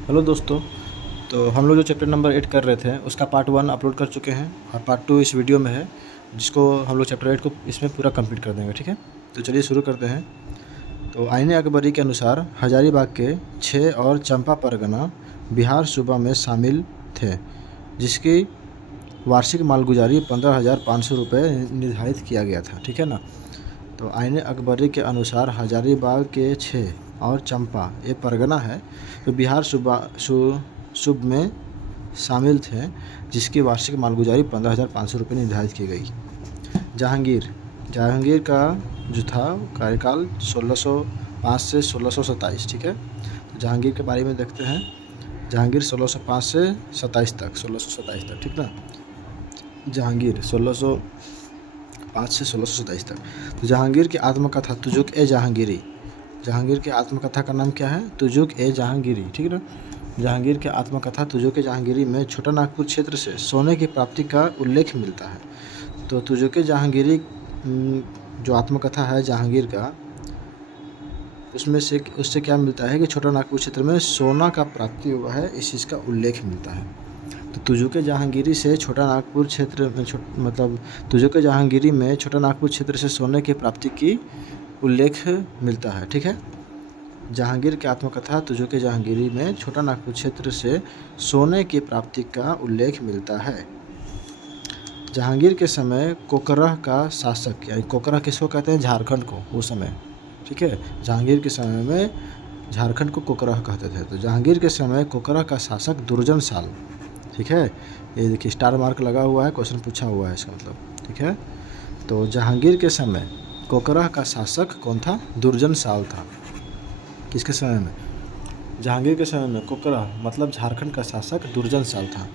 Hello दोस्तों। तो हम लोग जो चैप्टर नंबर 8 कर रहे थे उसका पार्ट 1 अपलोड कर चुके हैं और पार्ट 2 इस वीडियो में है, जिसको हम लोग चैप्टर 8 को इसमें पूरा कंप्लीट कर देंगे। ठीक है, तो चलिए शुरू करते हैं। तो आईने अकबरी के अनुसार हजारीबाग के 6 और चंपा परगना बिहार सूबा में शामिल थे, जिसकी वार्षिक मालगुजारी 15,500 रुपये निर्धारित किया गया था। ठीक है ना। तो आईने अकबरी के अनुसार हजारीबाग के 6 और चंपा ये परगना है जो बिहार सूब में शामिल थे, जिसकी वार्षिक मालगुजारी 15,500 रुपये निर्धारित की गई। जहांगीर का जो था कार्यकाल 1605 से 1627। ठीक है, तो जहांगीर के बारे में देखते हैं। जहांगीर 1605 से 27 तक, 1627 तक। ठीक ना, जहांगीर 1605 से 1627 तक। तो जहांगीर की आत्मकथा तुजुक ए जहांगीरी। जहांगीर की आत्मकथा का नाम क्या है? तुजुक ए जहांगीरी। ठीक ना। जहांगीर की आत्मकथा तुजुक ए जहांगीरी में छोटा नागपुर क्षेत्र से सोने की प्राप्ति का उल्लेख मिलता है। तो तुजुक ए जहांगीरी जो आत्मकथा है जहांगीर का, उससे क्या मिलता है कि छोटा नागपुर क्षेत्र में सोना का प्राप्ति हुआ है, इस चीज़ का उल्लेख मिलता है। तो तुजुक ए जहांगीरी से छोटा नागपुर क्षेत्र में तुजुक ए जहांगीरी में छोटा नागपुर क्षेत्र से सोने की प्राप्ति की उल्लेख मिलता है। ठीक है, जहांगीर की आत्मकथा तुजुक ए जहांगीरी में छोटा नागपुर क्षेत्र से सोने की प्राप्ति का उल्लेख मिलता है। जहांगीर के समय कोकरह का शासक, यानी कोकरह किसको कहते हैं? झारखंड को, उस समय। ठीक है, जहांगीर के समय में झारखंड को कोकरह कहते थे। तो जहांगीर के समय कोकरह का शासक दुर्जन साल। ठीक है, ये देखिए स्टार मार्क लगा हुआ है, क्वेश्चन पूछा हुआ है इसका मतलब। ठीक है, तो जहांगीर के समय कोकरह का शासक कौन था? दुर्जन साल था। किसके समय में? जहांगीर के समय में कोकरह मतलब झारखंड का शासक दुर्जन साल था।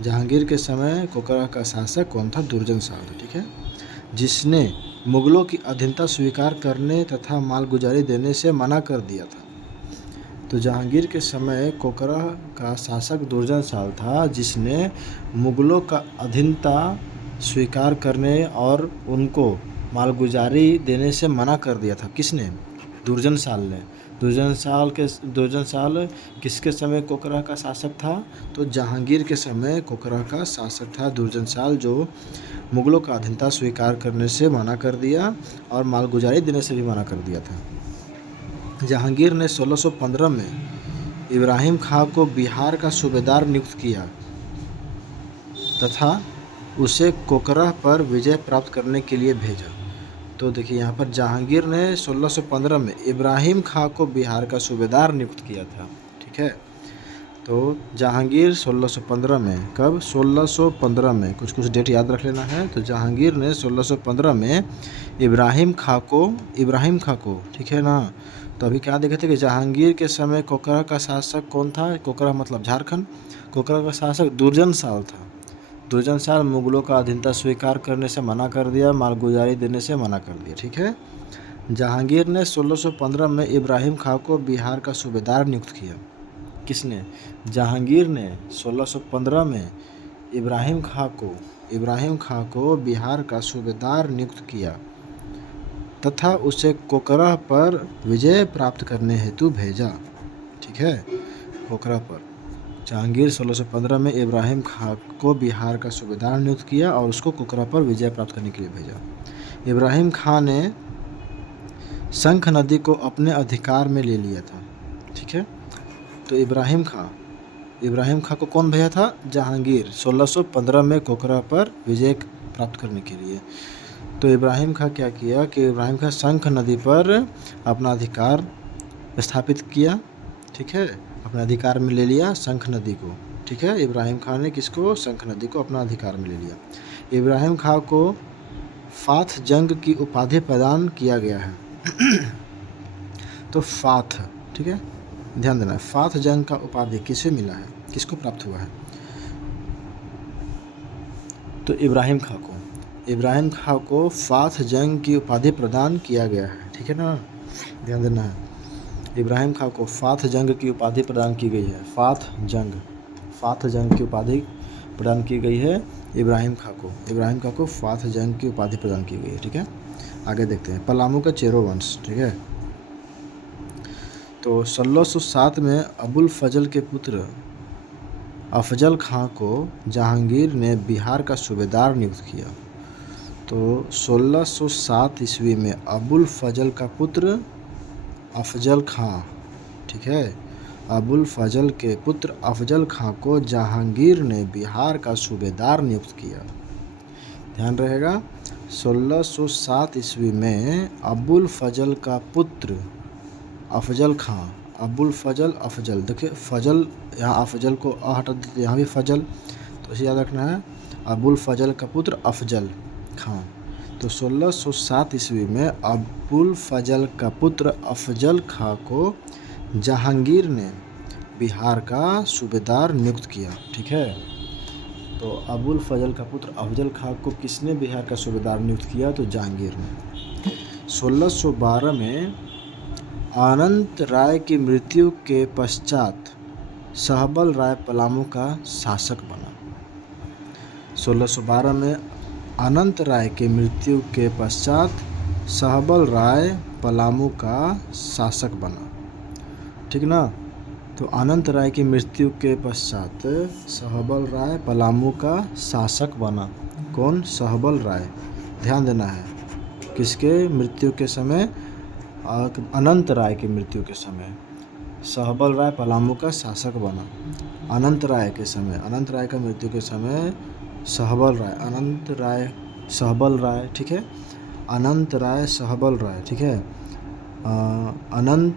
जहांगीर के समय कोकरह का शासक कौन था? दुर्जन साल था। ठीक है, जिसने मुगलों की अधीनता स्वीकार करने तथा मालगुजारी देने से मना कर दिया था। तो जहांगीर के समय कोकरह का शासक दुर्जन साल था, जिसने मुगलों का अधीनता स्वीकार करने और उनको मालगुजारी देने से मना कर दिया था। किसने? दुर्जन साल ने। दुर्जन साल किसके समय कोकरह का शासक था? तो जहांगीर के समय कोकरह का शासक था दुर्जन साल, जो मुगलों का अधीनता स्वीकार करने से मना कर दिया और मालगुजारी देने से भी मना कर दिया था। जहांगीर ने 1615 में इब्राहिम खां को बिहार का सूबेदार नियुक्त किया तथा उसे कोकरह पर विजय प्राप्त करने के लिए भेजा। तो देखिए यहाँ पर जहांगीर ने 1615 में इब्राहिम खां को बिहार का सूबेदार नियुक्त किया था। ठीक है, तो जहांगीर 1615 में, कब? 1615 में, कुछ डेट याद रख लेना है। तो जहांगीर ने 1615 में इब्राहिम खां को, ठीक है ना। तो अभी क्या देखे थे कि जहांगीर के समय कोकरह का शासक कौन था? कोकरह मतलब झारखंड। कोकरह का शासक दुर्जन साल था। दुर्जन साल मुगलों का अधीनता स्वीकार करने से मना कर दिया, मालगुजारी देने से मना कर दिया। ठीक है, जहांगीर ने 1615 में इब्राहिम खां को बिहार का सूबेदार नियुक्त किया। किसने? जहांगीर ने 1615 में इब्राहिम खां को बिहार का सूबेदार नियुक्त किया तथा उसे कोकरह पर विजय प्राप्त करने हेतु भेजा। ठीक है, कोकरह पर जहांगीर 1615 में इब्राहिम खां को बिहार का सूबेदार नियुक्त किया और उसको कोकरह पर विजय प्राप्त करने के लिए भेजा। इब्राहिम खां ने शंख नदी को अपने अधिकार में ले लिया था। ठीक है, तो इब्राहिम खां को कौन भेजा था? जहांगीर 1615 में कोकरह पर विजय प्राप्त करने के लिए। तो इब्राहिम खां क्या किया कि इब्राहिम खां शंख नदी पर अपना अधिकार स्थापित किया। ठीक है, अपने अधिकार में ले लिया शंख नदी को। ठीक है, इब्राहिम खां ने किसको? शंख नदी को अपना अधिकार में ले लिया। इब्राहिम खां को फाथ जंग की उपाधि प्रदान किया गया है। तो फाथ, ठीक है, ध्यान देना, फाथ जंग का उपाधि किसे मिला है? किसको प्राप्त हुआ है? तो इब्राहिम खां को फाथ जंग की उपाधि प्रदान किया गया है। ठीक है ना, ध्यान देना है। इब्राहिम खां को फाथ जंग की उपाधि प्रदान की गई है। फाथ जंग की उपाधि प्रदान की गई है इब्राहिम खां को फाथ जंग की उपाधि प्रदान की गई है। ठीक है, आगे देखते हैं। पलामू का चेरो वंश। ठीक है, तो 1607 में अबुल फजल के पुत्र अफजल खां को जहांगीर ने बिहार का सूबेदार नियुक्त किया। तो 1607 ईस्वी में अबुल फजल का पुत्र अफजल खां, ठीक है, अबुल फजल के पुत्र अफजल खां को जहांगीर ने बिहार का सूबेदार नियुक्त किया। ध्यान रहेगा, 1607 ईस्वी में अबुल फजल का पुत्र अफजल खां, अबुल फजल अफजल, देखिए फजल यहाँ अफजल को हटा देते, यहाँ भी फजल, तो इसे याद रखना है, अबुल फजल का पुत्र अफजल खां। तो 1607 ईस्वी में अबुल फजल का पुत्र अफजल खां को जहांगीर ने बिहार का सूबेदार नियुक्त किया। ठीक है, तो अबुल फजल का पुत्र अफजल खां को किसने बिहार का सूबेदार नियुक्त किया? तो जहांगीर ने। 1612 में अनंत राय की मृत्यु के पश्चात सहबल राय पलामू का शासक बना। 1612 में अनंत राय की मृत्यु के पश्चात सहबल राय पलामू का शासक बना। ठीक ना, तो अनंत राय की मृत्यु के पश्चात सहबल राय पलामू का शासक बना। कौन? सहबल राय। ध्यान देना है, किसके मृत्यु के समय? अनंत राय की मृत्यु के समय सहबल राय पलामू का शासक बना। अनंत राय के समय, अनंत राय का मृत्यु के समय सहबल राय, अनंत राय सहबल राय, ठीक है, अनंत राय सहबल राय, ठीक है, अनंत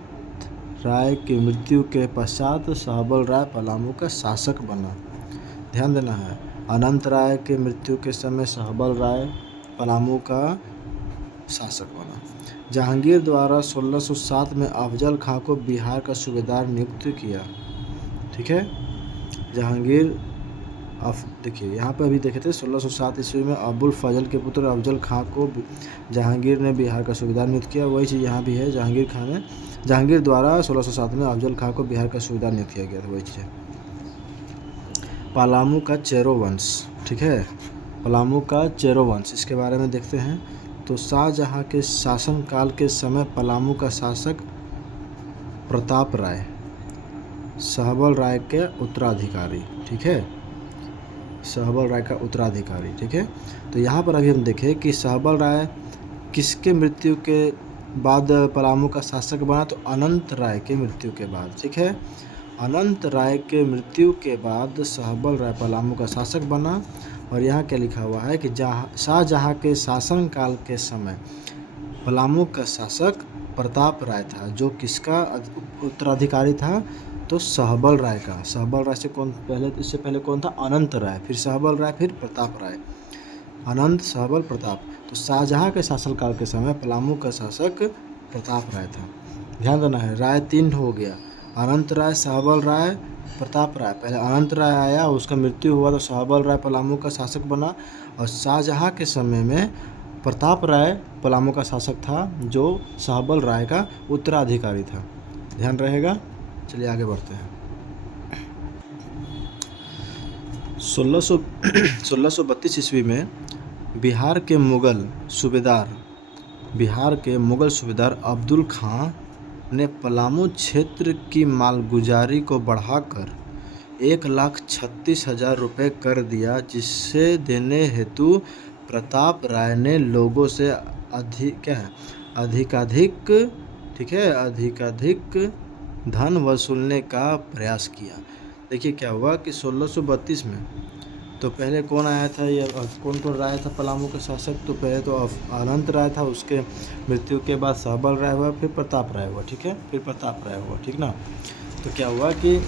राय की मृत्यु के पश्चात सहबल राय पलामू का शासक बना। ध्यान देना है, अनंत राय के मृत्यु के समय सहबल राय पलामू का शासक बना। जहांगीर द्वारा 1607 में अफजल खां को बिहार का सूबेदार नियुक्त किया। ठीक है, जहांगीर देखिए यहाँ पर अभी देखे थे 1607 ईस्वी में अबुल फजल के पुत्र अफजल खां को जहांगीर ने बिहार का सूबेदार नियुक्त किया। वही चीज़ यहाँ भी है, जहांगीर द्वारा 1607 में अफजल खां को बिहार का सूबेदार नियुक्त किया गया था। वही चीज़ है। पलामू का चेरो वंश, ठीक है, पलामू का चेरो वंश, इसके बारे में देखते हैं। तो शाहजहाँ के शासनकाल के समय पलामू का शासक प्रताप राय सहबल राय के उत्तराधिकारी, ठीक है, सहबल राय का उत्तराधिकारी। ठीक है, तो यहाँ पर अभी हम देखें कि सहबल राय किसके मृत्यु के बाद पलामू का शासक बना? तो अनंत राय के मृत्यु के बाद। ठीक है, अनंत राय के मृत्यु के बाद सहबल राय पलामू का शासक बना। और यहाँ क्या लिखा हुआ है कि शाहजहाँ के शासनकाल के समय पलामू का शासक प्रताप राय था, जो किसका उत्तराधिकारी था? तो सहबल राय का। सहबल राय से कौन पहले? इससे पहले कौन था? अनंत राय, फिर सहबल राय, फिर प्रताप राय, अनंत सहबल प्रताप। तो शाहजहाँ के शासनकाल के समय पलामू का शासक प्रताप राय था। ध्यान देना है, राय 3 हो गया, अनंत राय, सहबल राय, प्रताप राय। पहले अनंत राय आया, उसका मृत्यु हुआ तो सहबल राय पलामू का शासक बना। और शाहजहाँ के समय में प्रताप राय पलामू का शासक था, जो सहबल राय का उत्तराधिकारी था। ध्यान रहेगा। चलिए आगे बढ़ते हैं। 1632 ईस्वी में बिहार के मुगल सूबेदार अब्दुल खां ने पलामू क्षेत्र की मालगुजारी को बढ़ाकर 1,36,000 रुपये कर दिया, जिससे देने हेतु प्रताप राय ने लोगों से अधिकाधिक धन वसूलने का प्रयास किया। देखिए क्या हुआ कि 1632 में तो पहले कौन आया था? ये कौन राय था पलामू का शासक? तो पहले तो अनंत राय था, उसके मृत्यु के बाद सहबल राय हुआ, फिर प्रताप राय हुआ। ठीक है, फिर प्रताप राय हुआ, ठीक ना। तो क्या हुआ कि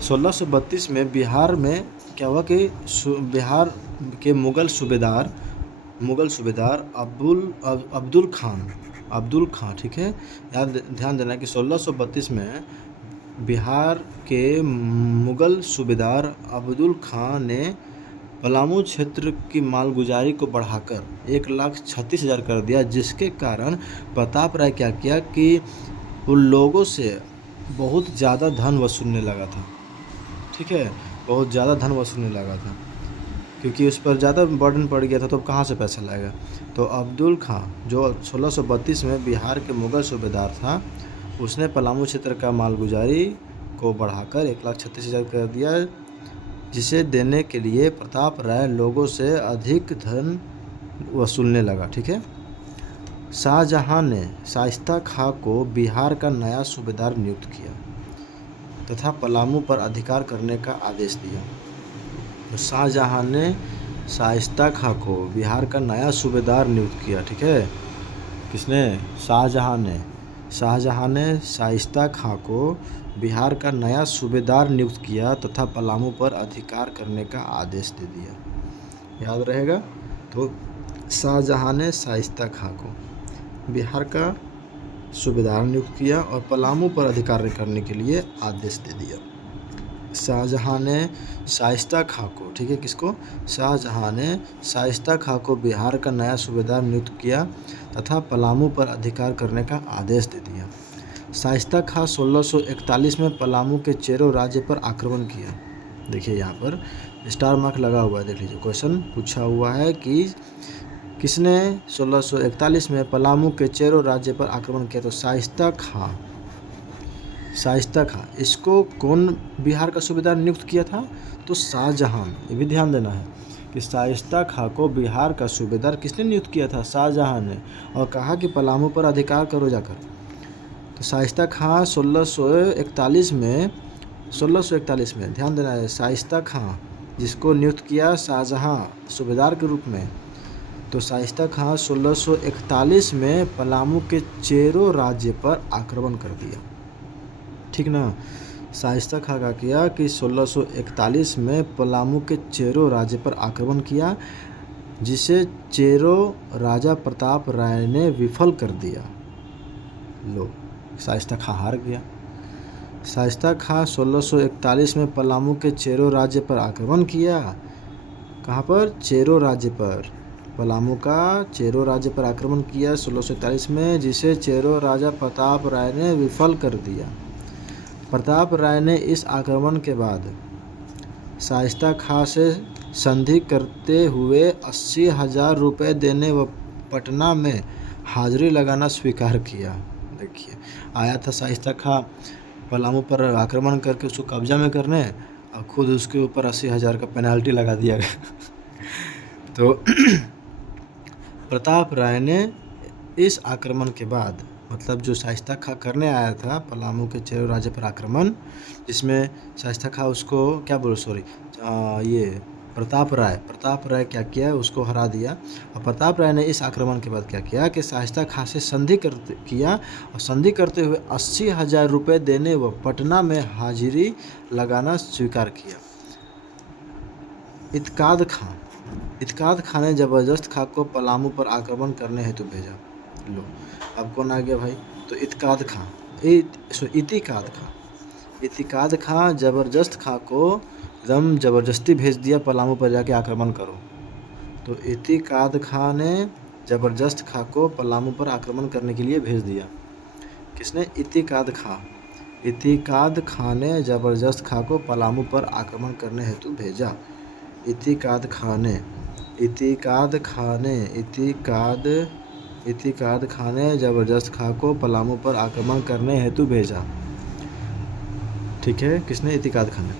1632 में बिहार में क्या हुआ कि बिहार के मुगल सूबेदार अब्दुल खां, ठीक है, ध्यान देना कि 1632 में बिहार के मुगल सूबेदार अब्दुल खां ने पलामू क्षेत्र की मालगुजारी को बढ़ाकर 1,36,000 कर दिया, जिसके कारण प्रताप राय क्या किया कि उन लोगों से बहुत ज़्यादा धन वसूलने लगा था। ठीक है, बहुत ज़्यादा धन वसूलने लगा था, क्योंकि उस पर ज़्यादा बर्डन पड़ गया था, तो कहाँ से पैसा लाएगा? तो अब्दुल खां जो 1632 में बिहार के मुगल सूबेदार था, उसने पलामू क्षेत्र का मालगुजारी को बढ़ाकर 1,36,000 कर दिया, जिसे देने के लिए प्रताप राय लोगों से अधिक धन वसूलने लगा। ठीक है। शाहजहां ने शाइस्ता खां को बिहार का नया सूबेदार नियुक्त किया तथा पलामू पर अधिकार करने का आदेश दिया। तो शाहजहां ने शाइस्ता खां को बिहार का नया सूबेदार नियुक्त किया। ठीक है। किसने? शाहजहां ने शाइस्ता खां को बिहार का नया सूबेदार नियुक्त किया तथा पलामू पर अधिकार करने का आदेश दे दिया। याद रहेगा। तो शाहजहां ने शाइस्ता खां को बिहार का सूबेदार नियुक्त किया और पलामू पर अधिकार करने के लिए आदेश दे दिया। शाहजहां ने शाइस्ता खां को, ठीक है, किसको? शाहजहां ने शाइस्ता खां को बिहार का नया सूबेदार नियुक्त किया तथा पलामू पर अधिकार करने का आदेश दे दिया। शाइस्ता खां 1641 में पलामू के चेरो राज्य पर आक्रमण किया। देखिए यहाँ पर स्टार मार्क लगा हुआ है, देख लीजिए। क्वेश्चन पूछा हुआ है कि किसने 1641 में पलामू के चेरो राज्य पर आक्रमण किया? तो शाइस्ता खां। इसको कौन बिहार का सूबेदार नियुक्त किया था? तो शाहजहां। ये भी ध्यान देना है कि शाइस्ता खां को बिहार का सूबेदार किसने नियुक्त किया था? शाहजहां ने। और कहा कि पलामू पर अधिकार करो जाकर। तो शाइस्ता खां 1641 में ध्यान देना है, शाइस्ता खां जिसको नियुक्त किया शाहजहां सूबेदार के रूप में। तो शाइस्ता खां 1641 में पलामू के चेरो राज्य पर आक्रमण कर दिया। ठीक ना। शाइस्ता खां का किया कि 1641 में पलामू के चेरो राज्य पर आक्रमण किया, जिसे चेरो राजा प्रताप राय ने विफल कर दिया। लो, शाइस्ता खां हार गया। शाइस्ता खां 1641 में पलामू के चेरो राज्य पर आक्रमण किया। कहाँ पर? चेरो राज्य पर। पलामू का चेरो राज्य पर आक्रमण किया 1641 में, जिसे चेरो राजा प्रताप राय ने विफल कर दिया। प्रताप राय ने इस आक्रमण के बाद शाइस्ता खां से संधि करते हुए 80,000 रुपये देने व पटना में हाजिरी लगाना स्वीकार किया। देखिए, आया था शाइस्ता खां पलामू पर आक्रमण करके उसको कब्जा में करने, और खुद उसके ऊपर 80,000 का पेनाल्टी लगा दिया गया। तो प्रताप राय ने इस आक्रमण के बाद, मतलब जो शाइस्ता खां करने आया था पलामू के चेरो राज्य पर आक्रमण, जिसमें शाइस्ता खां उसको प्रताप राय क्या किया? उसको हरा दिया। और प्रताप राय ने इस आक्रमण के बाद क्या किया कि शाइस्ता खां से संधि किया, और संधि करते हुए 80,000 रुपये देने व पटना में हाजिरी लगाना स्वीकार किया। इत्काद खां ने जबरदस्त खां को पलामू पर आक्रमण करने हेतु भेजा। लो, अब कौन आ गया भाई? तो इतिकाद खां जबरदस्त खां को एकदम जबरदस्ती भेज दिया पलामू पर जाके आक्रमण करो। तो इतिकाद खां ने जबरदस्त खां को पलामू पर आक्रमण करने के लिए भेज दिया। किसने? इतिकाद खां ने जबरदस्त खां को पलामू पर आक्रमण करने हेतु भेजा। इतिकाद खां ने जबरदस्त खां को पलामू पर आक्रमण करने हेतु भेजा। ठीक है। किसने? इतिकाद खां ने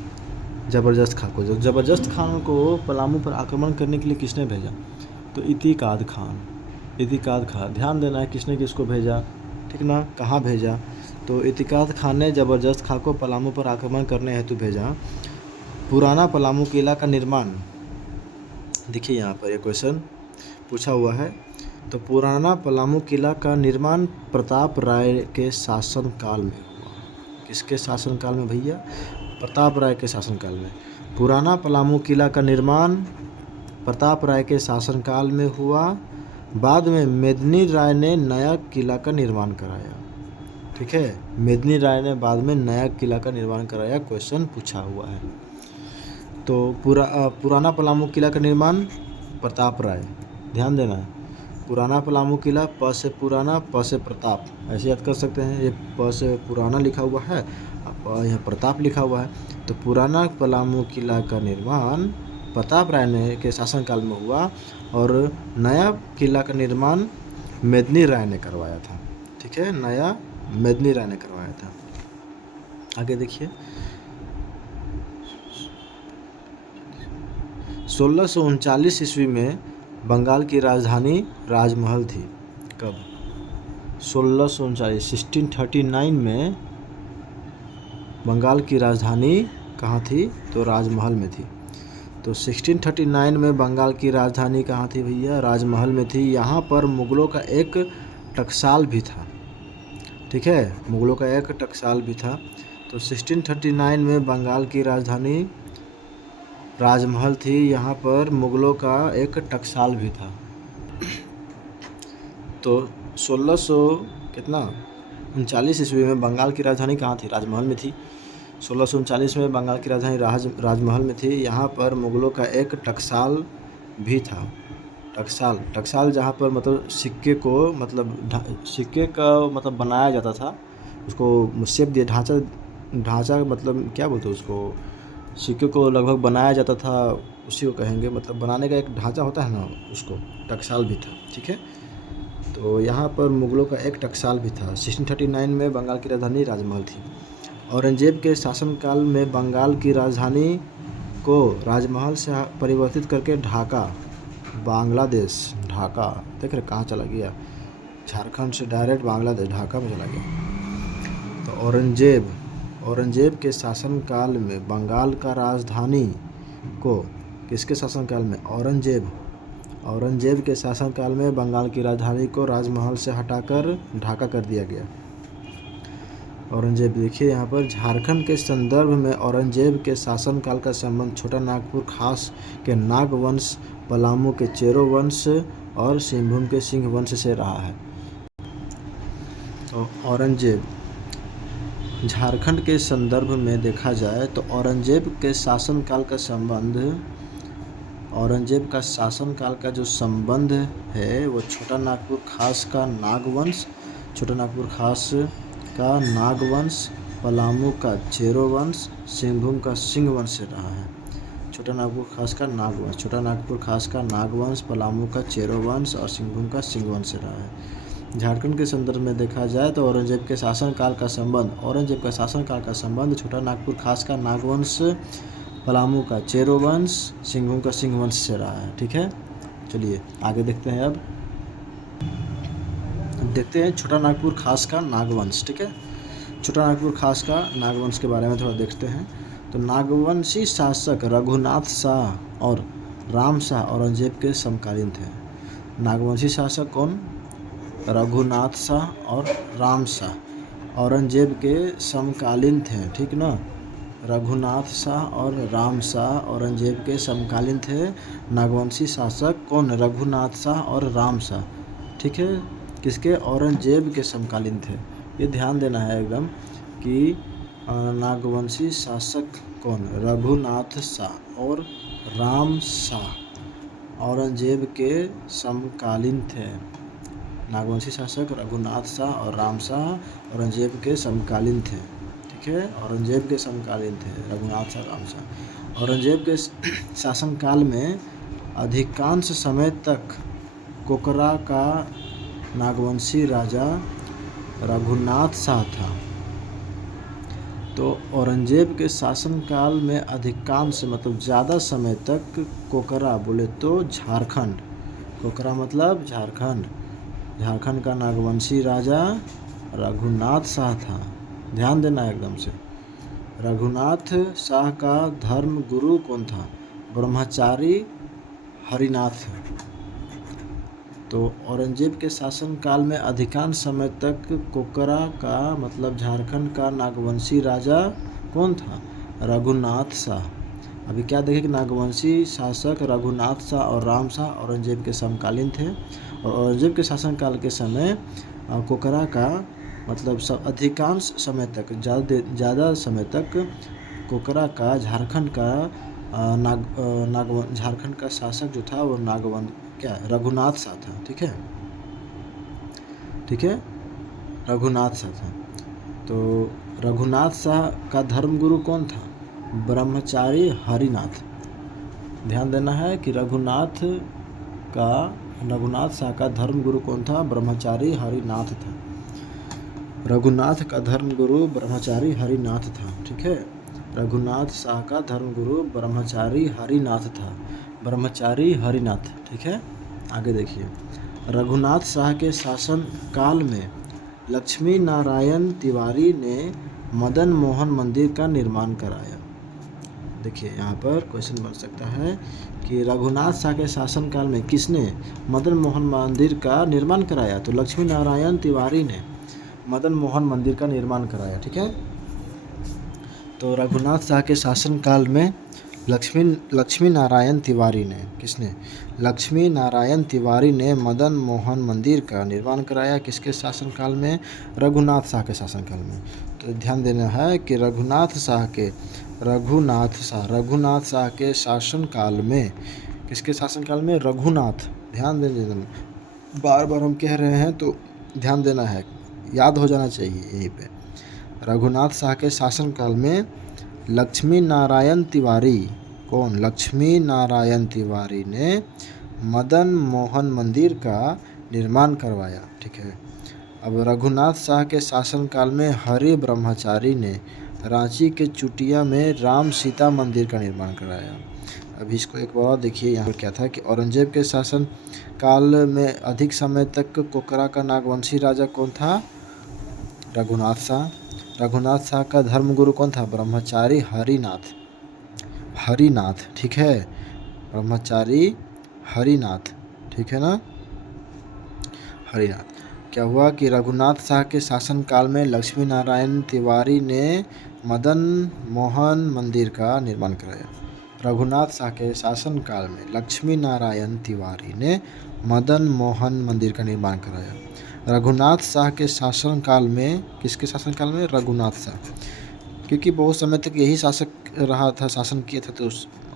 जबरदस्त खां को। जबरदस्त खान को पलामू पर आक्रमण करने के लिए किसने भेजा? तो इतिकाद खां। ध्यान देना है किसने किसको भेजा। ठीक ना। कहाँ भेजा? तो इतिकाद खां ने जबरदस्त खां को पलामू पर आक्रमण करने हेतु भेजा। पुराना पलामू किला का निर्माण, देखिए यहाँ पर एक क्वेश्चन पूछा हुआ है। तो पुराना पलामू किला का निर्माण प्रताप राय के शासनकाल में हुआ। किसके शासनकाल में भैया? प्रताप राय के शासनकाल में। पुराना पलामू किला का निर्माण प्रताप राय के शासनकाल में हुआ। बाद में मेदिनी राय ने नया किला का निर्माण कराया। ठीक है। मेदिनी राय ने बाद में नया किला का निर्माण कराया, क्वेश्चन पूछा हुआ है। तो पुराना पलामू किला का निर्माण प्रताप राय। ध्यान देना है, पुराना पलामू किला, प से पुराना, प से प्रताप, ऐसे याद कर सकते हैं। ये प से पुराना लिखा हुआ है, यहाँ प्रताप लिखा हुआ है। तो पुराना पलामू किला का निर्माण प्रताप राय ने के शासनकाल में हुआ, और नया किला का निर्माण मेदिनी राय ने करवाया था। ठीक है। नया मेदिनी राय ने करवाया था। आगे देखिए, 1639 ईस्वी में बंगाल की राजधानी राजमहल थी। कब? 1639, 1639 में बंगाल की राजधानी कहाँ थी? तो राजमहल में थी। तो 1639 में बंगाल की राजधानी कहाँ थी भैया? राजमहल में थी। यहाँ पर मुग़लों का एक टकसाल भी था। ठीक है, मुग़लों का एक टकसाल भी था। तो 1639 में बंगाल की राजधानी राजमहल थी। यहाँ पर मुग़लों का एक टकसाल भी था। तो 1639 ईस्वी में बंगाल की राजधानी कहाँ थी? राजमहल में थी। 1639 में बंगाल की राजधानी राजमहल में थी। यहाँ पर मुग़लों का एक टकसाल भी था। टकसाल जहाँ पर मतलब सिक्के को सिक्के का मतलब बनाया जाता था, उसको शेप दिया, ढांचा मतलब क्या बोलते हैं उसको, सिक्के को लगभग बनाया जाता था, उसी को कहेंगे। मतलब बनाने का एक ढांचा होता है ना, उसको टकसाल भी था। ठीक है, तो यहाँ पर मुग़लों का एक टकसाल भी था। 1639 में बंगाल की राजधानी राजमहल थी। औरंगजेब के शासनकाल में बंगाल की राजधानी को राजमहल से परिवर्तित करके ढाका, बांग्लादेश, ढाका, देख रहे कहाँ चला गया, झारखंड से डायरेक्ट बांग्लादेश, ढाका में चला गया। तो औरंगजेब के शासनकाल में बंगाल का राजधानी को, किसके शासनकाल में? औरंगजेब के शासनकाल में बंगाल की राजधानी को राजमहल से हटाकर ढाका कर दिया गया। औरंगजेब, देखिए यहाँ पर झारखंड के संदर्भ में औरंगजेब के शासनकाल का संबंध छोटा नागपुर खास के नाग वंश, पलामू के चेरो वंश और सिंहभूम के सिंह वंश से रहा है। तो औरंगजेब, झारखंड के संदर्भ में देखा जाए तो औरंगजेब के शासनकाल का संबंध, औरंगजेब का शासनकाल का जो संबंध है वो छोटा नागपुर खास का नागवंश, छोटा नागपुर खास का नागवंश, पलामू का चेरो वंश, सिंहभूम का सिंह वंश से रहा है। छोटा नागपुर खास का नागवंश, छोटा नागपुर खास का नागवंश, पलामू का चेरो वंश और सिंहभूम का सिंह वंश से रहा है। झारखंड के संदर्भ में देखा जाए तो औरंगजेब के शासनकाल का संबंध छोटा नागपुर खास का नागवंश, पलामू का चेरो वंश, सिंहभूम का सिंह वंश से रहा है। ठीक है, चलिए आगे देखते हैं। अब देखते हैं छोटा नागपुर खास का नागवंश। ठीक है, छोटा नागपुर खास का नागवंश के बारे में थोड़ा देखते हैं। तो नागवंशी शासक रघुनाथ शाह और राम शाह औरंगजेब के समकालीन थे। नागवंशी शासक कौन? रघुनाथ शाह और राम शाह औरंगजेब के समकालीन थे। ठीक ना, रघुनाथ शाह और राम शाह औरंगजेब के समकालीन थे। नागवंशी शासक कौन? रघुनाथ शाह और राम शाह। ठीक है, किसके? औरंगजेब के समकालीन थे। ये ध्यान देना है एकदम कि नागवंशी शासक कौन? रघुनाथ शाह और राम शाह औरंगजेब के समकालीन थे। नागवंशी शासक रघुनाथ शाह और राम शाह औरंगजेब के समकालीन थे। ठीक है, औरंगजेब के समकालीन थे रघुनाथ शाह, राम शाह। औरंगजेब के शासनकाल में अधिकांश समय तक कोकरा का नागवंशी राजा रघुनाथ शाह था। तो औरंगजेब के शासनकाल में अधिकांश मतलब ज़्यादा समय तक कोकरा बोले तो झारखंड, कोकरा मतलब झारखंड का नागवंशी राजा रघुनाथ शाह था। ध्यान देना एकदम से। रघुनाथ शाह का धर्म गुरु कौन था? ब्रह्मचारी हरिनाथ। तो औरंगजेब के शासनकाल में अधिकांश समय तक कोकरा का मतलब झारखंड का नागवंशी राजा कौन था? रघुनाथ शाह। अभी क्या देखें कि नागवंशी शासक रघुनाथ शाह और राम शाह औरंगजेब के समकालीन थे। और औरंगजेब के शासनकाल के समय कोकरा का मतलब अधिकांश समय तक, ज़्यादा समय तक कोकरा का झारखंड का शासक जो था वो रघुनाथ शाह था। ठीक है, रघुनाथ शाह था। तो रघुनाथ शाह का धर्मगुरु कौन था? ब्रह्मचारी हरिनाथ। ध्यान देना है कि रघुनाथ शाह का धर्मगुरु कौन था? ब्रह्मचारी हरिनाथ था। रघुनाथ का धर्मगुरु ब्रह्मचारी हरिनाथ था। ठीक है, रघुनाथ शाह का धर्मगुरु ब्रह्मचारी हरिनाथ था। ब्रह्मचारी हरिनाथ। ठीक है, आगे देखिए। रघुनाथ शाह के शासन काल में लक्ष्मी नारायण तिवारी ने मदन मोहन मंदिर का निर्माण कराया। देखिए यहाँ पर क्वेश्चन बन सकता है कि रघुनाथ शाह के शासनकाल में किसने मदन मोहन मंदिर का निर्माण कराया? तो लक्ष्मी नारायण तिवारी ने मदन मोहन मंदिर का निर्माण कराया। ठीक है, तो रघुनाथ शाह के शासनकाल में लक्ष्मी नारायण तिवारी ने, किसने? लक्ष्मी नारायण तिवारी ने मदन मोहन मंदिर का निर्माण कराया। किसके शासनकाल में? रघुनाथ शाह के शासनकाल में। तो ध्यान देना है कि रघुनाथ शाह के शासनकाल में, किसके शासनकाल में? रघुनाथ। ध्यान देना, बार बार हम कह रहे हैं तो ध्यान देना है, याद हो जाना चाहिए यहीं पे। रघुनाथ शाह के शासनकाल में लक्ष्मी नारायण तिवारी, कौन? लक्ष्मी नारायण तिवारी ने मदन मोहन मंदिर का निर्माण करवाया। ठीक है, अब रघुनाथ शाह के शासनकाल में हरि ब्रह्मचारी ने रांची के चुटिया में राम सीता मंदिर का निर्माण कराया। अभी इसको एक बार देखिए, यहाँ पर क्या था कि औरंगजेब के शासन काल में अधिक समय तक कोकरा का नागवंशी राजा कौन था? रघुनाथ शाह। रघुनाथ शाह का धर्मगुरु कौन था? ब्रह्मचारी हरिनाथ। ठीक है, ब्रह्मचारी हरिनाथ। ठीक है ना, हरिनाथ। क्या हुआ कि रघुनाथ शाह के शासनकाल में लक्ष्मी नारायण तिवारी ने मदन मोहन मंदिर का निर्माण कराया। रघुनाथ शाह के शासनकाल में लक्ष्मी नारायण तिवारी ने मदन मोहन मंदिर का निर्माण कराया। रघुनाथ शाह के शासनकाल में, किसके शासनकाल में? रघुनाथ शाह, क्योंकि बहुत समय तक यही शासक रहा था, शासन किया था, तो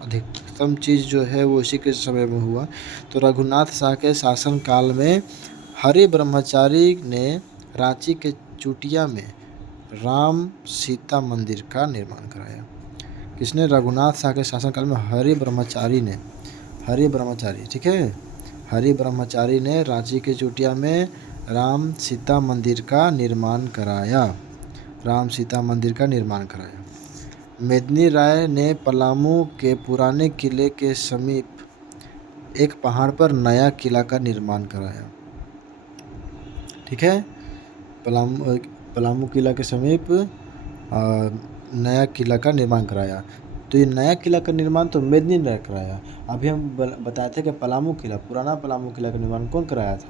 अधिकतम चीज़ जो है वो इसी के समय में हुआ। तो रघुनाथ शाह के शासनकाल में हरि ब्रह्मचारी ने रांची के चुटिया में राम सीता मंदिर का निर्माण कराया। किसने? रघुनाथ शाह के शासनकाल में हरि ब्रह्मचारी। ठीक है, हरि ब्रह्मचारी ने रांची के चुटिया में राम सीता मंदिर का निर्माण कराया। मेदिनी राय ने पलामू के पुराने किले के समीप एक पहाड़ पर नया किला का निर्माण कराया। ठीक है, पलामू किला के समीप नया किला का निर्माण कराया। तो ये नया किला का निर्माण तो मेदिनी राय कराया। अभी हम बताए थे कि पुराना पलामू किला का निर्माण कौन कराया था,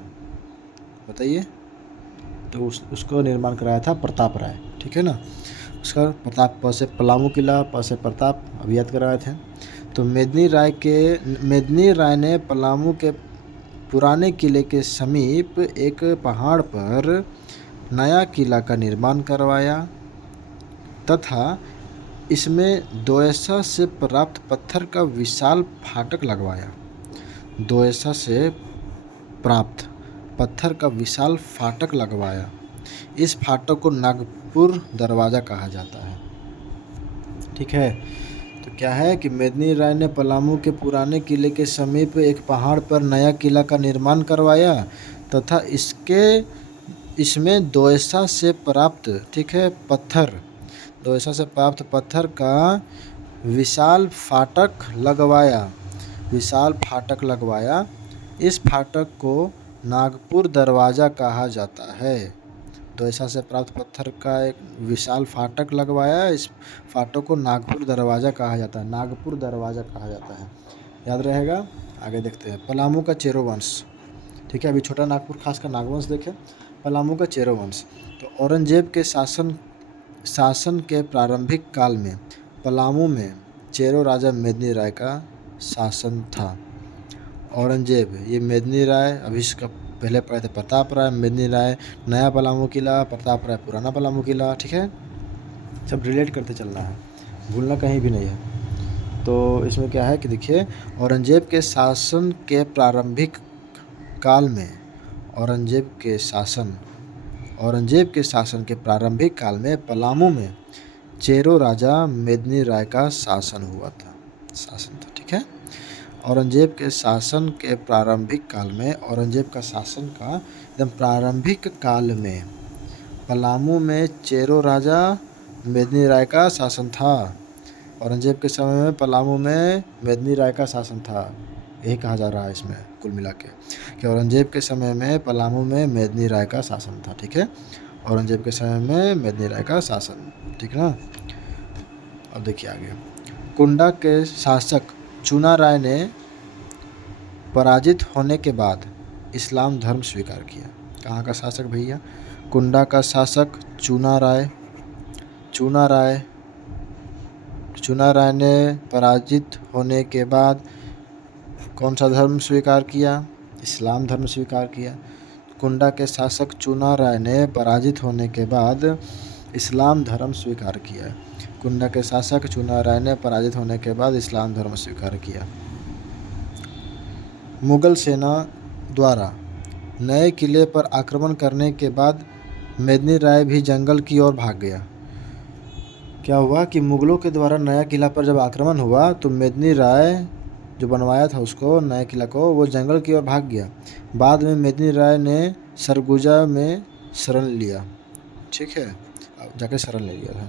बताइए? तो उसको निर्माण कराया था प्रताप राय। ठीक है ना, उसका प्रताप, प से पलामू किला, प से प्रताप, अभी याद कराए थे। तो मेदिनी राय ने पलामू के पुराने किले के समीप एक पहाड़ पर नया किला का निर्माण करवाया तथा इसमें दोयसा से प्राप्त पत्थर का विशाल फाटक लगवाया। दोयसा से प्राप्त पत्थर का विशाल फाटक लगवाया। इस फाटक को नागपुर दरवाज़ा कहा जाता है। ठीक है, तो क्या है कि मेदिनी राय ने पलामू के पुराने किले के समीप एक पहाड़ पर नया किला का निर्माण करवाया तथा इसमें दोयसा से प्राप्त, ठीक है, दोयसा से प्राप्त पत्थर का विशाल फाटक लगवाया। इस फाटक को नागपुर दरवाज़ा कहा जाता है। दोयसा से प्राप्त पत्थर का एक विशाल फाटक लगवाया, इस फाटक को नागपुर दरवाज़ा कहा जाता है। याद रहेगा। आगे देखते हैं पलामू का चेरो वंश। ठीक है, अभी छोटा नागपुर खास का नागवंश देखें, पलामू का चेरो वंश। तो औरंगजेब के शासन के प्रारंभिक काल में पलामू में चेरो राजा मेदिनी राय का शासन था। औरंगजेब, ये मेदिनी राय, अभी इसका पहले पढ़े थे प्रताप राय, मेदिनी राय नया पलामू किला, प्रताप राय पुराना पलामू किला। ठीक है, सब रिलेट करते चलना है, भूलना कहीं भी नहीं है। तो इसमें क्या है कि देखिए, औरंगजेब के शासन के प्रारंभिक काल में औरंगजेब के शासन के प्रारंभिक काल में पलामू में चेरो राजा मेदिनी राय का शासन था। ठीक है, औरंगजेब के शासन के प्रारंभिक काल में, औरंगजेब का शासन का एकदम प्रारंभिक काल में पलामू में चेरो राजा मेदिनी राय का शासन था। औरंगजेब के समय में पलामू में मेदिनी राय का शासन था। यही कहा जा रहा है इसमें कुल मिला के कि औरंगजेब के समय में पलामू में मेदिनी राय का शासन था। ठीक है, औरंगजेब के समय में मेदिनी राय का शासन, ठीक ना। अब देखिए आगे, कुंडा के शासक चुना राय ने पराजित होने के बाद इस्लाम धर्म स्वीकार किया। कहाँ का शासक भैया? कुंडा का शासक चुना राय ने पराजित होने के बाद कौन सा धर्म स्वीकार किया? इस्लाम धर्म स्वीकार किया। कुंडा के शासक चुना राय ने पराजित होने के बाद इस्लाम धर्म स्वीकार किया। कुंडा के शासक चुना राय ने पराजित होने के बाद इस्लाम धर्म स्वीकार किया। मुगल सेना द्वारा नए किले पर आक्रमण करने के बाद मेदिनी राय भी जंगल की ओर भाग गया। क्या हुआ कि मुगलों के द्वारा नया किला पर जब आक्रमण हुआ तो मेदिनी राय जो बनवाया था उसको, नए किला को, वो जंगल की ओर भाग गया। बाद में मेदिनी राय ने सरगुजा में शरण लिया। ठीक है, जाके शरण ले लिया था।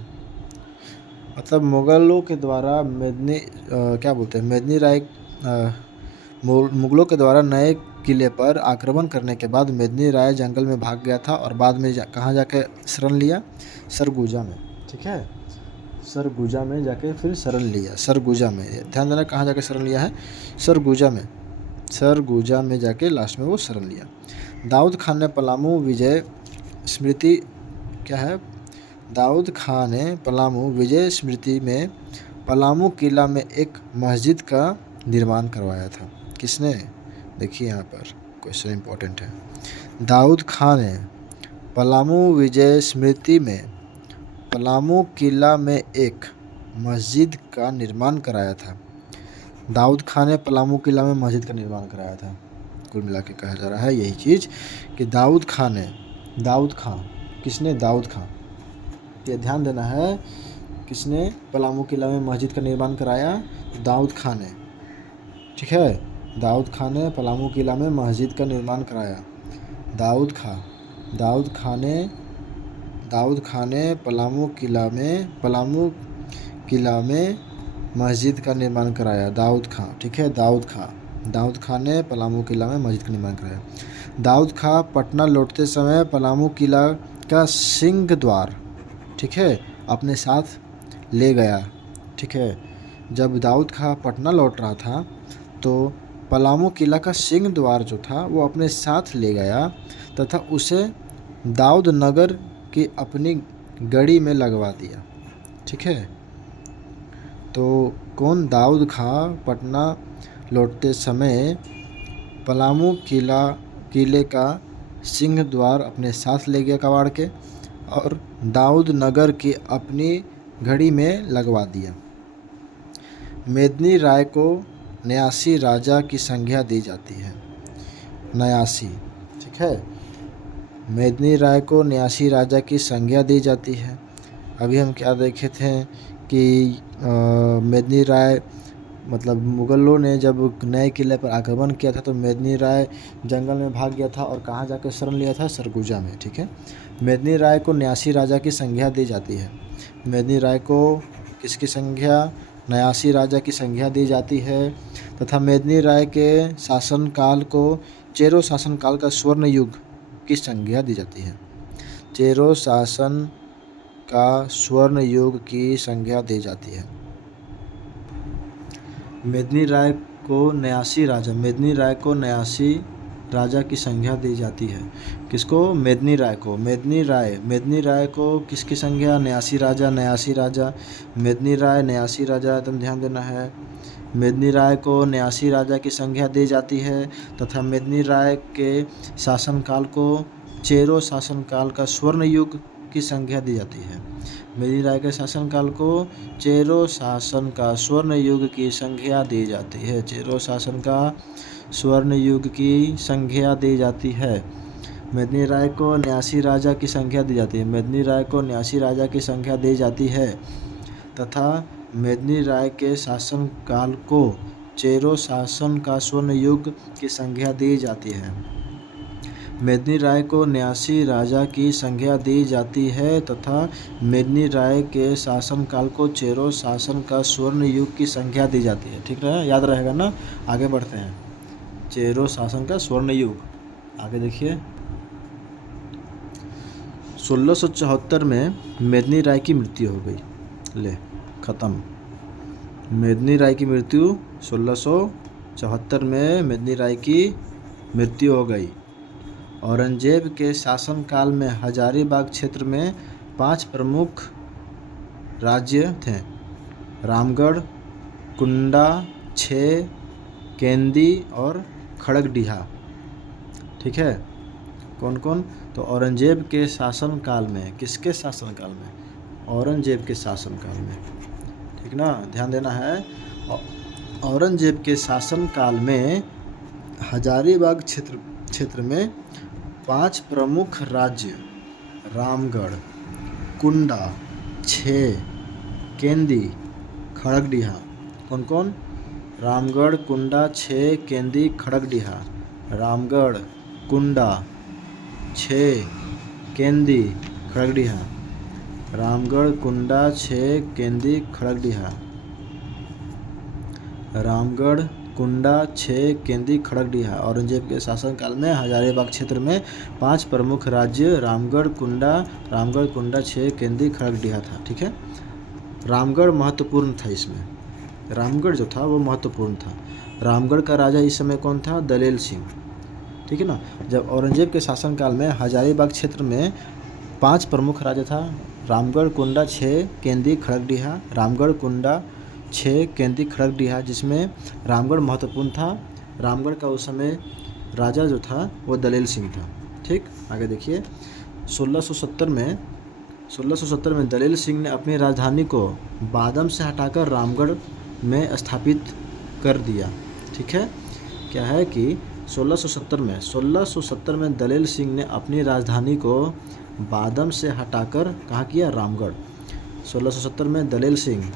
मतलब मुगलों के द्वारा मेदिनी राय मुगलों के द्वारा नए किले पर आक्रमण करने के बाद मेदिनी राय जंगल में भाग गया था और बाद में कहाँ जाके शरण लिया? सरगुजा में। ठीक है, सरगुजा में जाके फिर शरण लिया। सरगुजा में, ध्यान देना कहाँ जाके शरण लिया है? सरगुजा में। सरगुजा में जाके लास्ट में वो शरण लिया। दाऊद खान ने पलामू विजय स्मृति क्या है? दाऊद खान ने पलामू विजय स्मृति में पलामू किला में एक मस्जिद का निर्माण करवाया था। किसने? देखिए यहाँ पर क्वेश्चन इंपॉर्टेंट है। दाऊद खान ने पलामू विजय स्मृति में पलामू किला में एक मस्जिद का निर्माण कराया था। दाऊद खान ने पलामू किला में मस्जिद का निर्माण कराया था। कुल मिला के कहा जा रहा है यही चीज़ कि दाऊद खान किसने? दाऊद खान, ये ध्यान देना है, किसने पलामू किला में मस्जिद का निर्माण कराया? दाऊद खान ने। ठीक है, दाऊद खान ने पलामू किला में मस्जिद का निर्माण कराया। दाऊद खान ने पलामू किला में मस्जिद का निर्माण कराया। दाऊद खान, ठीक है, दाऊद खान ने पलामू किला में मस्जिद का निर्माण कराया। दाऊद खान पटना लौटते समय पलामू किला का सिंह द्वार, ठीक है, अपने साथ ले गया। ठीक है, जब दाऊद खान पटना लौट रहा था तो पलामू किला का सिंह द्वार जो था वो अपने साथ ले गया तथा उसे दाऊद नगर की अपनी गढ़ी में लगवा दिया। ठीक है, तो कौन? दाऊद खान पटना लौटते समय पलामू किले का सिंह द्वार अपने साथ ले गया कबाड़ के और दाऊद नगर की अपनी घड़ी में लगवा दिया। मेदिनी राय को न्यासी राजा की संज्ञा दी जाती है। न्यासी, ठीक है, मेदिनी राय को न्यासी राजा की संज्ञा दी जाती है। अभी हम क्या देखे थे कि मेदिनी राय मतलब मुगलों ने जब नए किले पर आक्रमण किया था तो मेदिनी राय जंगल में भाग गया था और कहाँ जाकर शरण लिया था? सरगुजा में। ठीक है, मेदिनी राय को न्यासी राजा की संज्ञा दी जाती है। मेदिनी राय को किसकी संज्ञा? न्यासी राजा की संज्ञा दी जाती है तथा मेदिनी राय के शासनकाल को चेरो शासनकाल का स्वर्ण युग की संज्ञा दी जाती है। चेरो शासन का स्वर्ण युग की संज्ञा दी जाती है। मेदिनी राय को न्यासी राजा की संज्ञा दी जाती है। किसको? मेदिनी राय को। मेदिनी राय को किसकी संज्ञा? न्यासी राजा। मेदिनी राय न्यासी राजा, तुम ध्यान देना है। मेदिनी राय को न्यासी राजा की संज्ञा दी जाती है तथा मेदिनी राय के शासनकाल को चेरो शासनकाल का स्वर्ण युग की संज्ञा दी जाती है। मेदिनी राय के शासनकाल को चेरो शासन का स्वर्ण युग की संज्ञा दी जाती है। चेरो शासन का स्वर्ण युग की संज्ञा दी जाती है। मेदिनी राय को न्यासी राजा की संज्ञा दी जाती है। मेदिनी राय को न्यासी राजा की संज्ञा दी जाती है तथा मेदिनी राय के शासनकाल को चेरो शासन का स्वर्ण युग की संज्ञा दी जाती है। मेदिनी राय को 89 राजा की संज्ञा दी जाती है तथा मेदिनी राय के शासनकाल को चेरो शासन का स्वर्ण युग की संज्ञा दी जाती है। ठीक है, याद रहेगा ना। आगे बढ़ते हैं। चेरो शासन का स्वर्ण युग, आगे देखिए। 1674 में मेदिनी राय की मृत्यु हो गई। ले ख़त्म। मेदिनी राय की मृत्यु 1674 में मेदिनी राय की मृत्यु हो गई। औरंगजेब के शासनकाल में हजारीबाग क्षेत्र में 5 प्रमुख राज्य थे: रामगढ़, कुंडा, छे, केंदी और खड़गडीहा। ठीक है, कौन कौन? तो औरंगजेब के शासनकाल में, किसके शासनकाल में? औरंगजेब के शासनकाल में। ठीक ना, ध्यान देना है। औरंगजेब के शासनकाल में हजारीबाग क्षेत्र में 5 प्रमुख राज्य रामगढ़, कुंडा, छे, केंदी, खड़गडीहा। कौन कौन? रामगढ़, कुंडा, छे, केंदी, खड़गडीहा। रामगढ़, कुंडा, छे, केंदी, खड़गडीहा। रामगढ़, कुंडा, छे, केंदी, खड़गडीहा। रामगढ़, कुंडा, छे, केंदी, खड़गडीहा। औरंगजेब के शासनकाल में हजारीबाग क्षेत्र में 5 प्रमुख राज्य रामगढ़, कुंडा, छे, केंदी, खड़गडीहा था। ठीक है, रामगढ़ महत्वपूर्ण था। इसमें रामगढ़ जो था वो महत्वपूर्ण था। रामगढ़ का राजा इस समय कौन था? दलेल सिंह। ठीक है ना। जब औरंगजेब के शासनकाल में हजारीबाग क्षेत्र में 5 प्रमुख राज्य था: रामगढ़, कुंडा, छे, केंदी, खड़गडीहा। रामगढ़, कुंडा, छे, केंदी, खड़गडीहा, जिसमें रामगढ़ महत्वपूर्ण था। रामगढ़ का उस समय राजा जो था वो दलेल सिंह था। ठीक, आगे देखिए। 1670 में दलेल सिंह ने अपनी राजधानी को बादम से हटाकर रामगढ़ में स्थापित कर दिया। ठीक है, क्या है कि 1670 में दलेल सिंह ने अपनी राजधानी को बादम से हटाकर कहाँ किया? रामगढ़। 1670 में दलेल सिंह,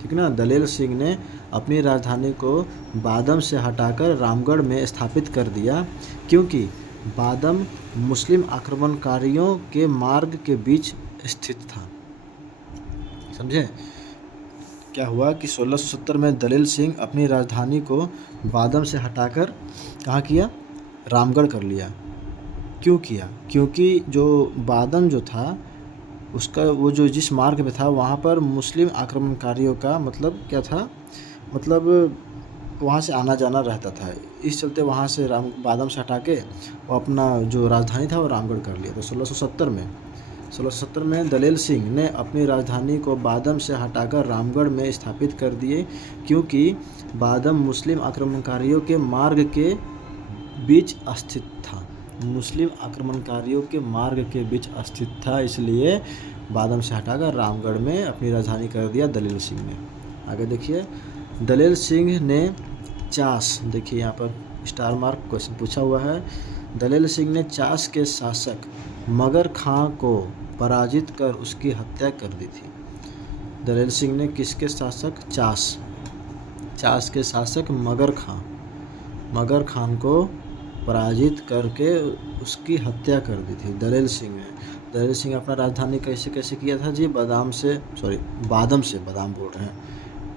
ठीक ना, दलेल सिंह ने अपनी राजधानी को बादम से हटाकर रामगढ़ में स्थापित कर दिया, क्योंकि बादम मुस्लिम आक्रमणकारियों के मार्ग के बीच स्थित था। समझे? क्या हुआ कि 1670 में दलेल सिंह अपनी राजधानी को बादम से हटाकर कहाँ किया? रामगढ़ कर लिया। क्यों किया? क्योंकि जो बादम जो था उसका वो जो जिस मार्ग पे था वहाँ पर मुस्लिम आक्रमणकारियों का मतलब क्या था? मतलब वहाँ से आना जाना रहता था। इस चलते वहाँ से बादम से हटा के वो अपना जो राजधानी था वो रामगढ़ कर लिया। तो 1670 में दलेल सिंह ने अपनी राजधानी को बादम से हटाकर रामगढ़ में स्थापित कर दिए, क्योंकि बादम मुस्लिम आक्रमणकारियों के मार्ग के बीच स्थित था। मुस्लिम आक्रमणकारियों के मार्ग के बीच स्थित था, इसलिए बादम से हटाकर रामगढ़ में अपनी राजधानी कर दिया दलेल सिंह ने। आगे देखिए। दलेल सिंह ने चास, देखिए यहाँ पर स्टार मार्क क्वेश्चन पूछा हुआ है। दलेल सिंह ने चास के शासक मगर खां को पराजित कर उसकी हत्या कर दी थी। दलेल सिंह ने किसके शासक? चास के शासक मगर खान को पराजित करके उसकी हत्या कर दी थी दलेल सिंह ने। दलेल सिंह अपना राजधानी कैसे किया था जी?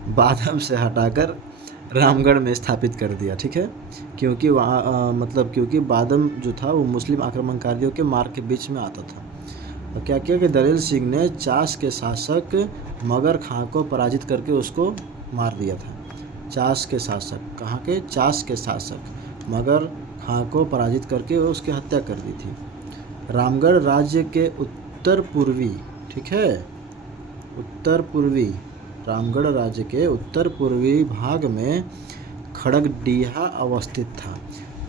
बादम से हटाकर रामगढ़ में स्थापित कर दिया। ठीक है, क्योंकि वहाँ क्योंकि बादम जो था वो मुस्लिम आक्रमणकारियों के मार्ग के बीच में आता था। तो क्या किया कि दलेल सिंह ने चास के शासक मगर खां को पराजित करके उसको मार दिया था। चास के शासक, कहाँ के? चास के शासक मगर खां को पराजित करके उसकी हत्या कर दी थी। रामगढ़ राज्य के उत्तर पूर्वी, ठीक है, रामगढ़ राज्य के उत्तर पूर्वी भाग में खड़गडीहा अवस्थित था।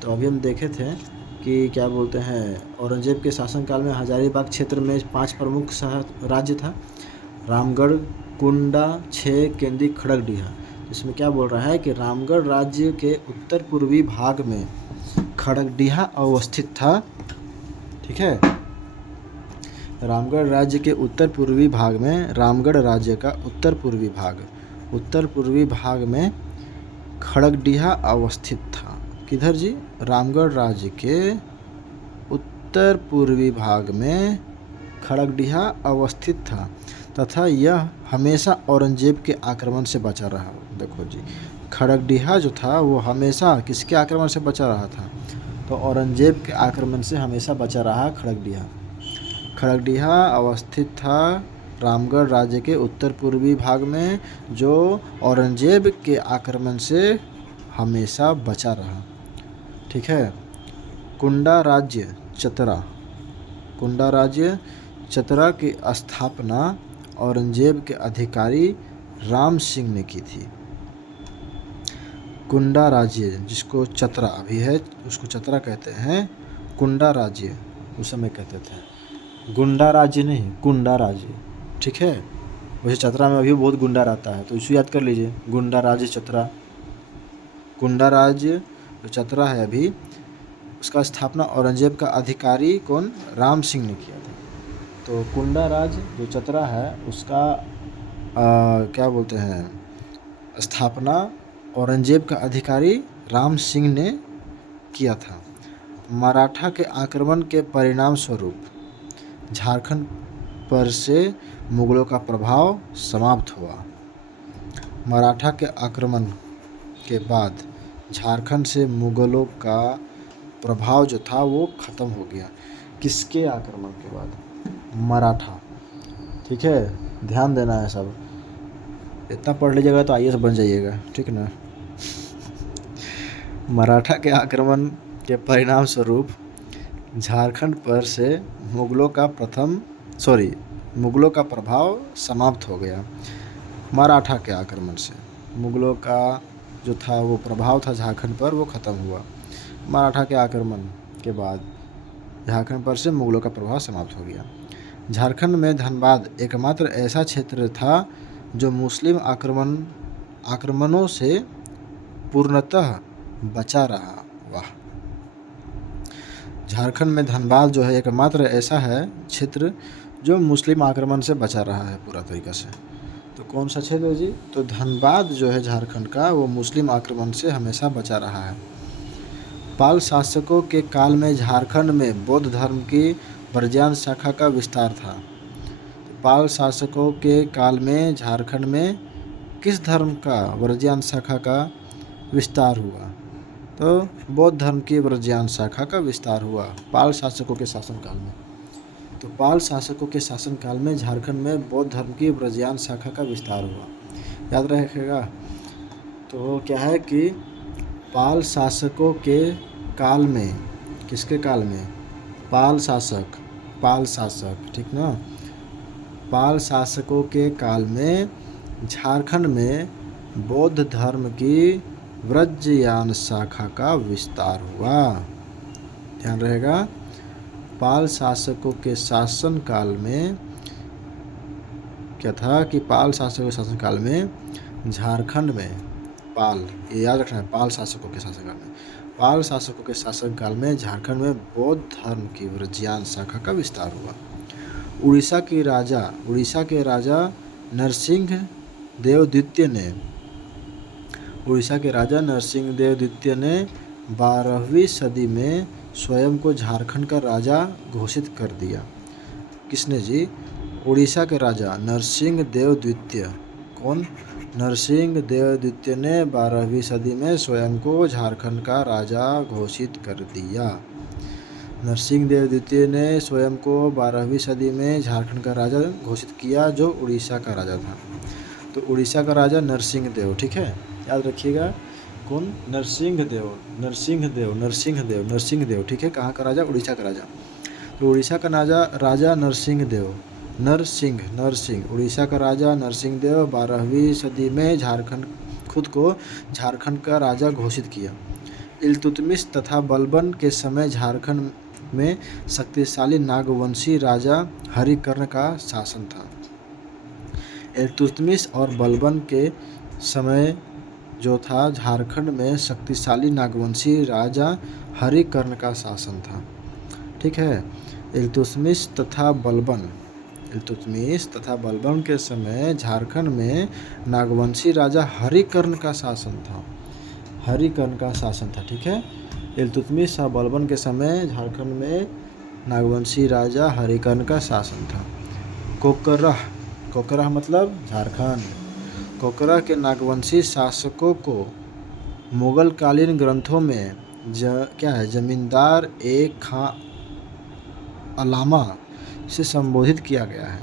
तो अभी हम देखे थे कि क्या बोलते हैं, औरंगजेब के शासनकाल में हजारीबाग क्षेत्र में 5 प्रमुख राज्य था: रामगढ़, कुंडा, छे, केंदी, खड़गडीहा। इसमें क्या बोल रहा है कि रामगढ़ राज्य के उत्तर पूर्वी भाग में खड़गडीहा अवस्थित था। ठीक है, रामगढ़ राज्य के उत्तर पूर्वी भाग में, रामगढ़ राज्य का उत्तर पूर्वी भाग में खड़गडीहा अवस्थित था। किधर जी? रामगढ़ राज्य के उत्तर पूर्वी भाग में खड़गडिहा अवस्थित था तथा यह हमेशा औरंगजेब के आक्रमण से बचा रहा। देखो जी, खड़गडिहा जो था वो हमेशा किसके आक्रमण से बचा रहा था? तो औरंगजेब के आक्रमण से हमेशा बचा रहा खड़गडिहा। खड़गडिहा अवस्थित था रामगढ़ राज्य के उत्तर पूर्वी भाग में, जो औरंगजेब के आक्रमण से हमेशा बचा रहा। ठीक है। कुंडा राज्य चतरा, कुंडा राज्य चतरा की स्थापना औरंगजेब के अधिकारी राम सिंह ने की थी। कुंडा राज्य, जिसको चतरा अभी है उसको चतरा कहते हैं, कुंडा राज्य उस समय कहते थे, गुंडा राज्य नहीं, कुंडा राज्य। ठीक है। वैसे चतरा में अभी बहुत गुंडा रहता है, तो इसे याद कर लीजिए, गुंडा राज्य चतरा। कुंडा राज्य जो चतरा है अभी, उसका स्थापना औरंगजेब का अधिकारी कौन? राम सिंह ने किया था। तो कुंडा राज्य जो चतरा है उसका क्या बोलते हैं, स्थापना औरंगजेब का अधिकारी राम सिंह ने किया था। मराठा के आक्रमण के परिणाम स्वरूप झारखंड पर से मुगलों का प्रभाव समाप्त हुआ। मराठा के आक्रमण के बाद झारखंड से मुगलों का प्रभाव जो था वो ख़त्म हो गया। किसके आक्रमण के बाद? मराठा। ठीक है, ध्यान देना है सब, इतना पढ़ लीजिएगा तो IAS बन जाइएगा। ठीक ना। मराठा के आक्रमण के परिणाम स्वरूप झारखंड पर से मुगलों का प्रभाव समाप्त हो गया। मराठा के आक्रमण से मुगलों का जो था वो प्रभाव था झारखंड पर, वो ख़त्म हुआ। मराठा के आक्रमण के बाद झारखंड पर से मुगलों का प्रभाव समाप्त हो गया। झारखंड में धनबाद एकमात्र ऐसा क्षेत्र था जो मुस्लिम आक्रमणों से पूर्णतः बचा रहा। वाह। झारखंड में धनबाद जो है एकमात्र ऐसा है क्षेत्र जो मुस्लिम आक्रमण से बचा रहा है पूरा तरीक़ा से। तो कौन सा क्षेत्र है जी? तो धनबाद जो है झारखंड का, वो मुस्लिम आक्रमण से हमेशा बचा रहा है। पाल शासकों के काल में झारखंड में बौद्ध धर्म की ब्रजान शाखा का विस्तार था। पाल शासकों के काल में झारखंड में किस धर्म का ब्रजान शाखा का विस्तार हुआ? तो बौद्ध धर्म की ब्रजान शाखा का विस्तार हुआ पाल शासकों के शासनकाल में। तो पाल शासकों के शासनकाल में झारखंड में बौद्ध धर्म की ब्रजान शाखा का विस्तार हुआ, याद रखिएगा। तो क्या है कि पाल शासकों के काल में, किसके काल में? पाल शासक, ठीक ना। पाल शासकों के काल में झारखंड में बौद्ध धर्म की ब्रजयान शाखा का विस्तार हुआ। ध्यान रहेगा, पाल शासकों के शासनकाल में क्या था कि पाल शासकों के शासनकाल में झारखंड में, पाल, ये याद रखना है, पाल शासकों के शासनकाल में, पाल शासकों के शासनकाल में झारखंड में बौद्ध धर्म की ब्रजयान शाखा का विस्तार हुआ। उड़ीसा के राजा नरसिंह देव द्वितीय ने 12वीं सदी में स्वयं को झारखंड का राजा घोषित कर दिया। किसने जी? उड़ीसा के राजा नरसिंह देव द्वितीय। कौन? नरसिंह देव द्वितीय ने 12वीं सदी में स्वयं को झारखंड का राजा घोषित कर दिया। नरसिंह देव द्वितीय ने स्वयं को 12वीं सदी में झारखंड का राजा घोषित किया, जो उड़ीसा का राजा था। तो उड़ीसा का राजा नरसिंह देव, ठीक है, याद रखिएगा। कौन? नरसिंह देव, ठीक है। कहाँ का राजा? उड़ीसा का राजा। तो उड़ीसा का राजा नरसिंह देव, उड़ीसा का राजा नरसिंह देव 12वीं सदी में खुद को झारखंड का राजा घोषित किया। इल्तुतमिश तथा बलबन के समय झारखंड में शक्तिशाली नागवंशी राजा हरिकर्ण का शासन था। इल्तुतमिश और बलबन के समय जो था झारखंड में शक्तिशाली नागवंशी राजा हरिकर्ण का शासन था। ठीक है। इल्तुतमिश तथा बलबन के समय झारखंड में नागवंशी राजा हरिकर्ण का शासन था। ठीक है। इल्तुतमिश और बलबन के समय झारखंड में नागवंशी राजा हरिकर्ण का शासन था। कोकरह, कोकरह मतलब झारखंड। कोकरह के नागवंशी शासकों को मुगल कालीन ग्रंथों में क्या है, जमींदार ए खां अलामा से संबोधित किया गया है।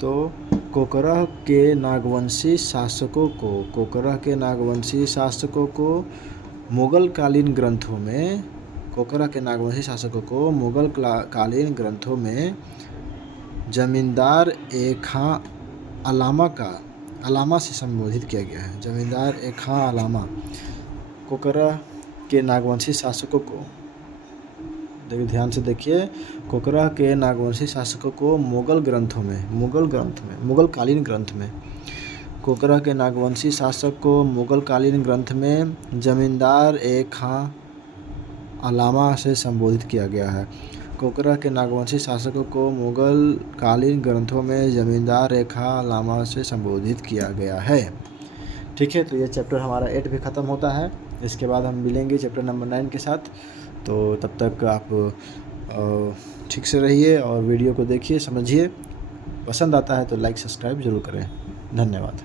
तो कोकरह के नागवंशी शासकों को, कोकरह के नागवंशी शासकों को मुगल कालीन ग्रंथों में, कोकरह के नागवंशी शासकों को मुगल कालीन ग्रंथों में जमींदार ए खां अलामा से संबोधित किया गया है। जमींदार ए खां अलामा। कोकरह के नागवंशी शासकों को, देखिए ध्यान से देखिए, कोकरह के नागवंशी शासकों को मुगल कालीन ग्रंथ में, कोकरह के नागवंशी शासक को मुगल कालीन ग्रंथ में जमींदार ए खां अलामा से संबोधित किया गया है। कोकरह के नागवंशी शासकों को मुगल कालीन ग्रंथों में जमींदार ए खां अलामा से संबोधित किया गया है। ठीक है, तो ये चैप्टर हमारा 8 भी ख़त्म होता है। इसके बाद हम मिलेंगे चैप्टर नंबर 9 के साथ। तो तब तक आप ठीक से रहिए और वीडियो को देखिए, समझिए। पसंद आता है तो लाइक सब्सक्राइब ज़रूर करें। धन्यवाद।